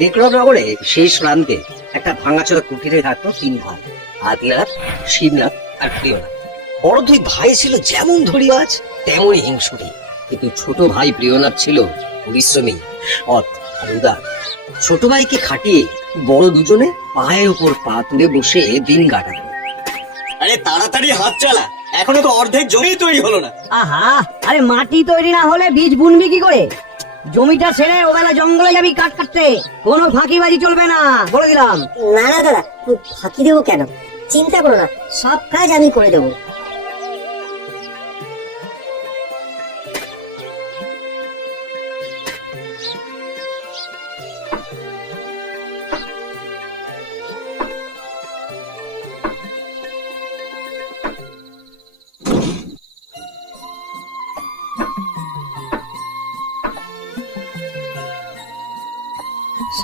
বিক্রমনগরে শেষ প্রান্তে একটা ভাঙাচোরা কুটিরে থাকতো 3 ভাই, আদিনাথ, শিবনাথ আর প্রিয়নাথ। বড় 2 ভাই ছিল যেমন ধড়িবাজ তেমনই হিংসুটে, কিন্তু ছোট ভাই প্রিয়নাথ ছিল পরিশ্রমী, সৎ আর উদার। ছোট ভাইকে খাটিয়ে বড় দুজনে পায়ের উপর পা তুলে বসে দিন কাটাতো। আরে তাড়াতাড়ি হাত চালা, এখনো তো অর্ধেক জমি তৈরি হলো না। আহা, আরে মাটি তৈরি না হলে বীজ বুনবি কি করে? জমিটা ছেড়ে ওবেলা জঙ্গলে যাবি কাঠ কাটতে, কোনো ফাঁকিবাজি চলবে না, বলে দিলাম। না না দাদা, ফাঁকি দেবো কেন? চিন্তা করো না, সব কাজ আমি করে দেবো।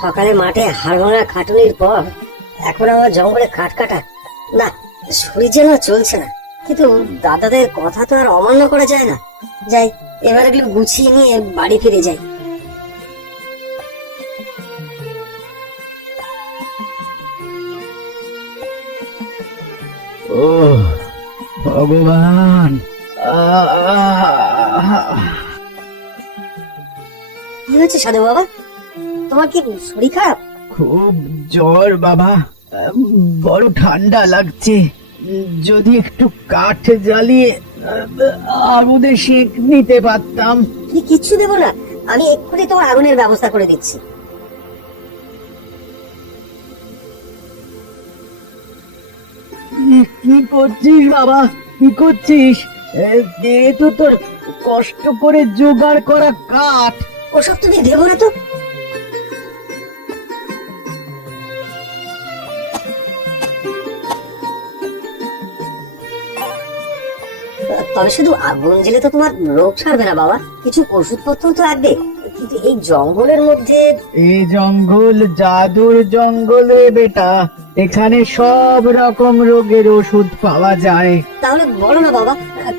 সকালে মাঠে হাড় ভাঙা খাটুনির পর এখন আমার জঙ্গলে কাঠ কাটা, না শরীর যেন চলছে না। কিন্তু দাদাদের কথা তো আর অমান্য করা যায় না। যাই, এবার এগুলো গুছিয়ে নিয়ে বাড়ি ফিরে যাই। ও ভগবান, কি হয়েছে সাধু বাবা, তোমার কি শরীর খারাপ? খুব জ্বর বাবা, বড় ঠান্ডা লাগছে। যদি একটু কাঠ জ্বালিয়ে আগুনে সেঁক নিতে পারতাম। কি কিচ্ছু দেবো না, আমি এক্ষুনি তোমার আগুনের ব্যবস্থা করে দিচ্ছি। কি করছিস বাবা, কি করছিস? এ তো তোর কষ্ট করে জোগাড় করা কাঠ। ওসব তুমি দেবো না তো। তবে শুধু আগুন জ্বেলে তো তোমার রোগ সারবে না বাবা, কিছু ওষুধপত্র তো লাগবে। কিন্তু এই জঙ্গলের মধ্যে। এই জঙ্গল জাদুর জঙ্গল রে বেটা, এখানে সব রকম রোগের ওষুধ পাওয়া যায়। তাহলে বলো না বাবা,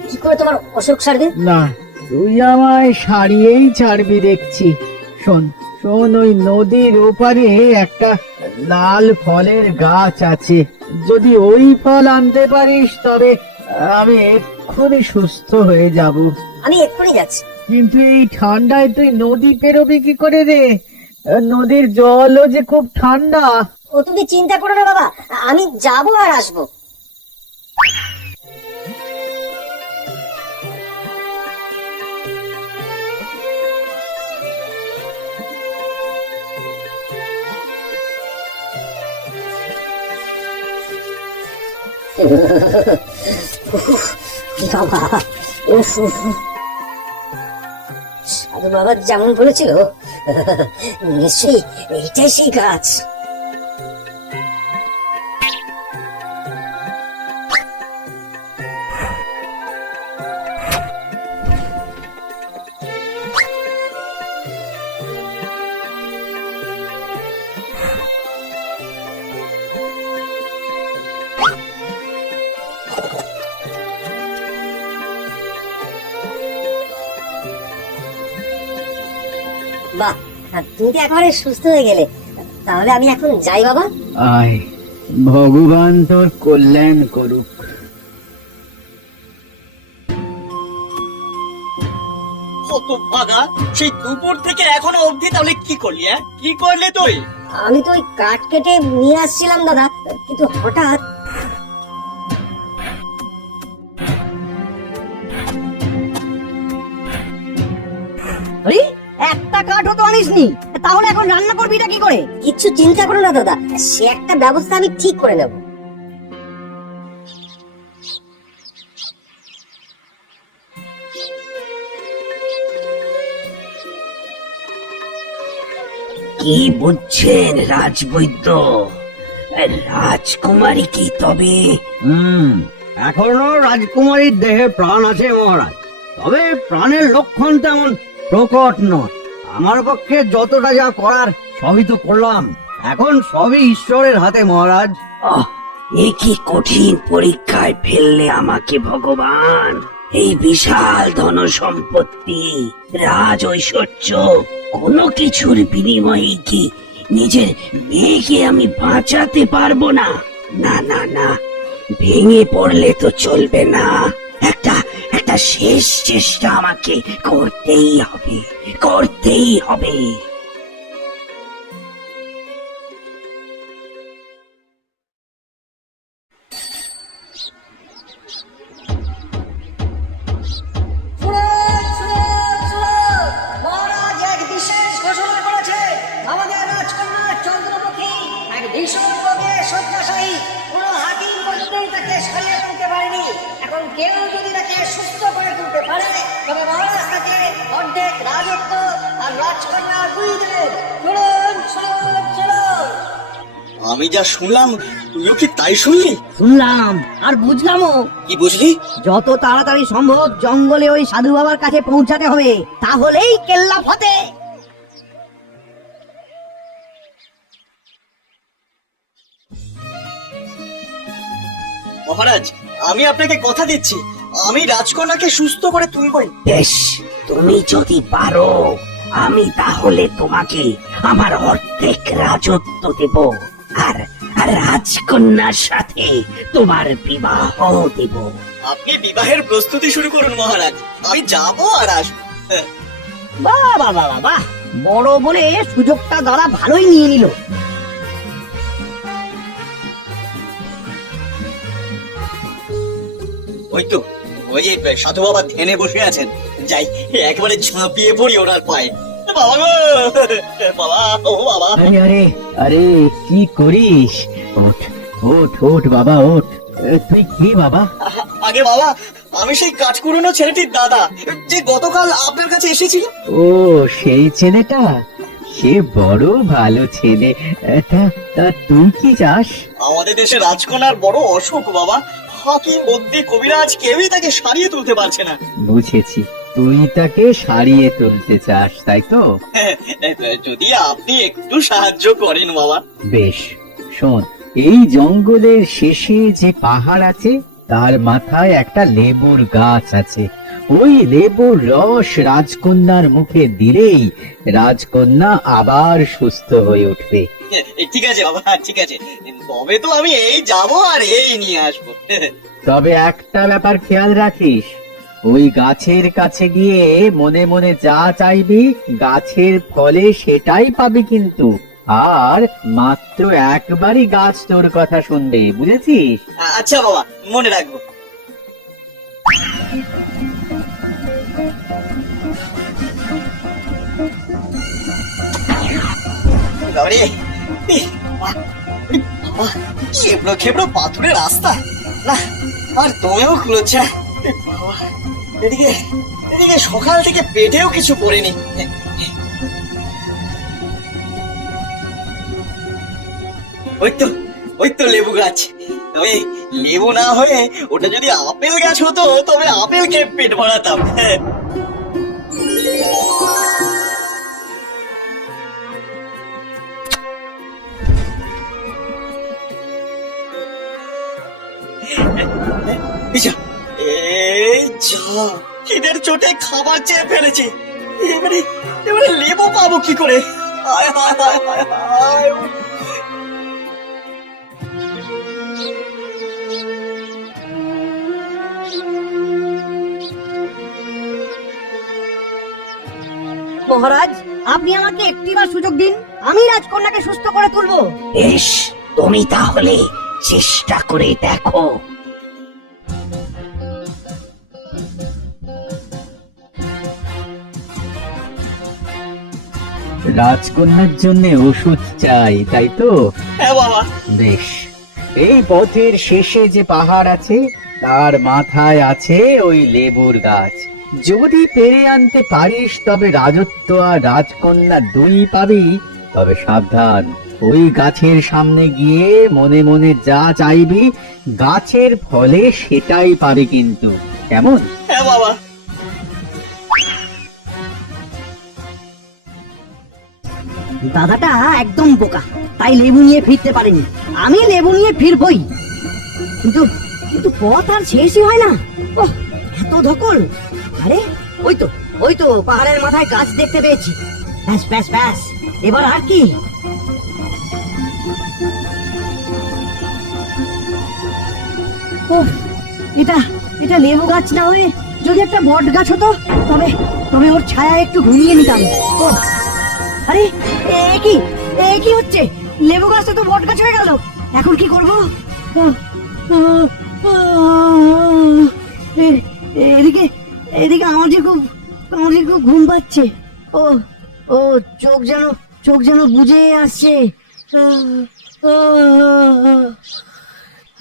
কি করে তোমার অসুখ সারবে? না, তুই আমায় সারিয়েই ছাড়বি দেখছি। শোন শোন, ওই নদীর ওপারে একটা লাল ফলের গাছ আছে। যদি ওই ফল আনতে পারিস তবে আমি এক্ষুনি সুস্থ হয়ে যাব। আমি এক্ষুনি যাচ্ছি। কিন্তু এই ঠান্ডায় তুই নদী পেরোবি কি করে রে? নদীর জলও যে খুব ঠান্ডা। ও তুমি চিন্তা করো না বাবা, আমি যাবো আর আসবো। বাবা, সাধু বাবা যেমন বলেছিল, নিশ্চয়ই এইটাই সেই গাছ। বাহ, তুমি তো একেবারে সুস্থ হয়ে গেলে। তাহলে আমি এখন যাই বাবা। আয়, ভগবান তোর কল্যাণ করুক। হতভাগা, সেই দুপুর থেকে এখনো অবধি তাহলে কি করলি? কি করলে তুই? আমি তো ওই কাঠ কেটে নিয়ে আসছিলাম দাদা, কিন্তু হঠাৎ। আরে, একটা কাঠও তো আনিসনি, তাহলে এখন রান্না করবিটা কি করে? কিচ্ছু চিন্তা করো না দাদা, সে একটা ব্যবস্থা আমি ঠিক করে নেব। কি বুঝছেন রাজবৈদ্য? রাজকুমারী কি তবে? এখনো রাজকুমারীর দেহে প্রাণ আছে মহারাজ, তবে প্রাণের লক্ষণ তেমন প্রকট নয়। আমার পক্ষে যতটা যা করার সবই তো করলাম, এখন সবই ঈশ্বরের হাতে মহারাজ। এ কি কঠিন পরীক্ষায় ফেললে আমাকে ভগবান! এই বিশাল ধন সম্পত্তি, রাজ ঐশ্বর্য, কোনো কিছুর বিনিময়ে কি নিজের মেয়েকে আমি বাঁচাতে পারবো না। না না না, ভেঙে পড়লে তো চলবে না। একটা একটা শেষ চেষ্টা আমাকে করতেই হবে, করতেই হবে। মহারাজ এক বিশেষ ঘোষণা করেছে। আমাদের রাজকন্যা চন্দ্রমুখী এক ভীষণ রোগে শয্যাশায়ী। কোনো হাকিম পর্যন্ত তাকে সারিয়ে তুলতে পারেনি। এখন কেউ যদি তাকে সুস্থ করে তুলতে পারে তবে মহারাজ তাকে অর্ধেক রাজত্ব আর রাজকন্যা দুই দেবেন। চলুন চলুন চলুন। আমি যা শুনলাম তুইও কি তাই শুনলি? শুনলাম আর বুঝলামও। কি বুঝলি? যত তাড়াতাড়ি সম্ভব জঙ্গলে ওই সাধু বাবার কাছে পৌঁছাতে হবে, তাহলেই কেল্লা ফতে। মহারাজ, আমি আপনাকে কথা দিচ্ছি, আমি রাজকন্যাকে সুস্থ করে তুলবই। বেশ, তুমি যদি পারো আমি তাহলে তোমাকে আমার অর্ধেক রাজত্ব দেব, আর আর রাজকন্যার সাথে তোমার বিবাহ দেব। আপনি বিবাহের প্রস্তুতি শুরু করুন মহারাজ, আমি যাবো আর আসবো। বাহ বাহ বাহ বাহ, বড় বলে সুযোগটা দাদা ভালোই নিয়ে নিল। ওই তো, ওই যে সাধু বাবা ধ্যানে বসে আছেন, যাই একবারে ঝাঁপিয়ে পড়ি ওনার পায়ে। বাবা গো, বাবা, ও বাবা। আরে আরে আরে, কি করিস? ওঠ ওঠ ওঠ বাবা, ওঠ। তুই কি বাবা? আগে বাবা, আমি সেই কাঠকুড়োনো ছেলেটির দাদা, যে গতকাল আপনার কাছে এসেছিল। ও, সেই ছেলেটা? সে বড় ভালো ছেলে। তা তা তুই কি চাস? আমাদের দেশে রাজকন্যার বড় অসুখ বাবা, হাকিম বদ্যি কবিরাজ কেউই তাকে সারিয়ে তুলতে পারছে না। বুঝেছি, তুই তাকে সারিয়ে তুলতে চাস, তাই তো? যদি আপনি একটু সাহায্য করেন বাবা। বেশ, শোন, এই জঙ্গলের শেষে যে পাহাড় আছে তার মাথায় একটা লেবুর গাছ আছে। ওই লেবুর রস রাজকন্যার মুখে দিলেই রাজকন্যা আবার সুস্থ হয়ে উঠবে। ঠিক আছে বাবা, ঠিক আছে, তবে তো আমি এই যাবো আর এই নিয়ে আসবো। তবে একটা ব্যাপার খেয়াল রাখিস, ওই গাছের কাছে গিয়ে মনে মনে যা চাইবি গাছের ফলে সেটাই পাবি কিন্তু। আর মাত্র একবারই গাছ তোর কথা শুনবে, বুঝেছিস? আচ্ছা বাবা, মনে রাখবো। বাবারে, খেবড়ো খেবড়ো পাথরের রাস্তা, না আর দমেও খুলছে না। বাবা, এদিকে এদিকে সকাল থেকে পেটেও কিছু পড়েনি। ওই তো লেবু গাছ। তবে লেবু না হয়ে ওটা যদি আপেল গাছ হতো তবে আপেল খেয়ে পেট ভরাতাম। এই যা, খিদের চোটে খাবার চেয়ে ফেলেছি, এবারে এবারে লেবু পাবো কি করে? হায় হায় হায় হায় হায়। মহারাজ, আপনি আমাকে একটিবার সুযোগ দিন, আমি রাজকন্যাকে সুস্থ করে তুলবো। বেশ, তুমি তাহলে চেষ্টা করে দেখো। রাজকন্যার জন্য ওষুধ চাই, তাই তো? হ্যাঁ বাবা। বেশ, এই পথের শেষে যে পাহাড় আছে তার মাথায় আছে ওই লেবুর গাছ। যদি পেরে আনতে পারিস তবে রাজত্ব আর রাজকন্যা দুই পাবি। তবে সাবধান, ওই গাছের সামনে গিয়ে মনে মনে যা চাইবি গাছের ফলে সেটাই পাবি কিন্তু, কেমন? হ্যাঁ বাবা। দাদাটা একদম বোকা, তাই লেবু নিয়ে ফিরতে পারেনি। আমি লেবু নিয়ে ফিরবই, কিন্তু কিন্তু পথ আর শেষই হয় না। ওহ, এত ধকল। আরে ওই তো পাহাড়ের মাথায় গাছ দেখতে পেয়েছি। ব্যাস ব্যাস ব্যাস, এবার আর কি? উফ, এটা এটা লেবু গাছ না হয়ে যদি একটা বট গাছ হতো, তবে তবে ওর ছায়া একটু ঘুরিয়ে নিতাম। ও আরে, এ কি হচ্ছে? লেবু গাছটা তো বট গাছ হয়ে গেল, এখন কি করবো? এদিকে এদিকে আমার যে খুব ঘুম পাচ্ছে। ও ও চোখ যেন বুঝে আসছে।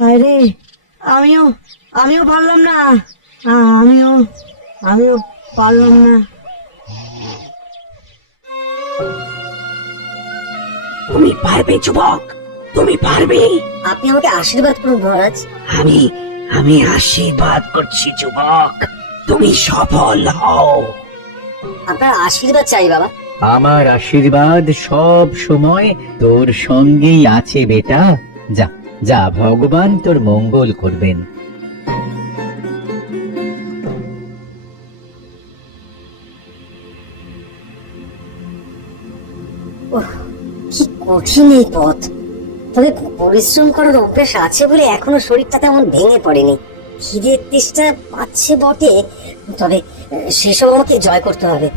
আরে আমিও পারলাম না, আমিও পারলাম না। তুমি পারবে যুবক, তুমি পারবে। আপনি আমাকে আশীর্বাদ করুন মহারাজ। আমি আশীর্বাদ করছি যুবক, তুমি সফল হও। আপনার আশীর্বাদ চাই বাবা। আমার আশীর্বাদ সব সময় তোর সঙ্গেই আছে বেটা। যা যা, ভগবান তোর মঙ্গল করবেন। কি কঠিন এই পথ, তবে পরিশ্রম করার অভ্যেস আছে বলে এখনো শরীরটা তেমন ভেঙে পড়েনি। খিদের তেষ্টা পাচ্ছে বটে, তবে সেসব আমাকে জয় করতে হবে।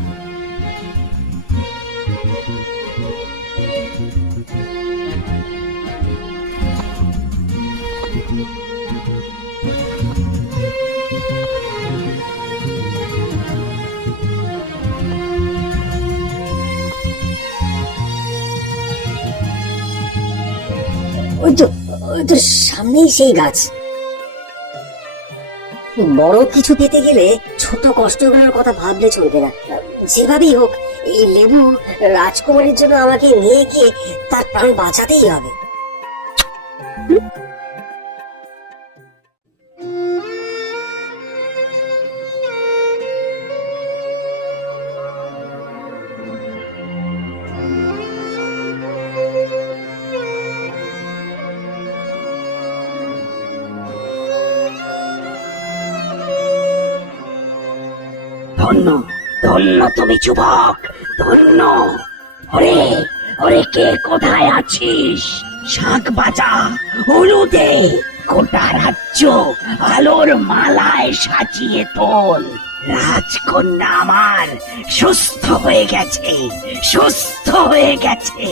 ওই তো সামনেই সেই গাছ। বড় কিছু পেতে গেলে ছোট কষ্টগুলোর কথা ভাবলে চলবে না। যেভাবেই হোক এই লেবু রাজকুমারীর জন্য আমাকে নিয়ে গিয়ে তার প্রাণ বাঁচাতেই হবে। ধন্য ধন্য তুমি যুবক, ধন্য। ওরে ওরে, কে কোথায় আছিস? শাঁখ বাজা, হলুদে গোটা রাজ্য আলোর মালায় সাজিয়ে তোল। রাজকন্যা আমার সুস্থ হয়ে গেছে, সুস্থ হয়ে গেছে।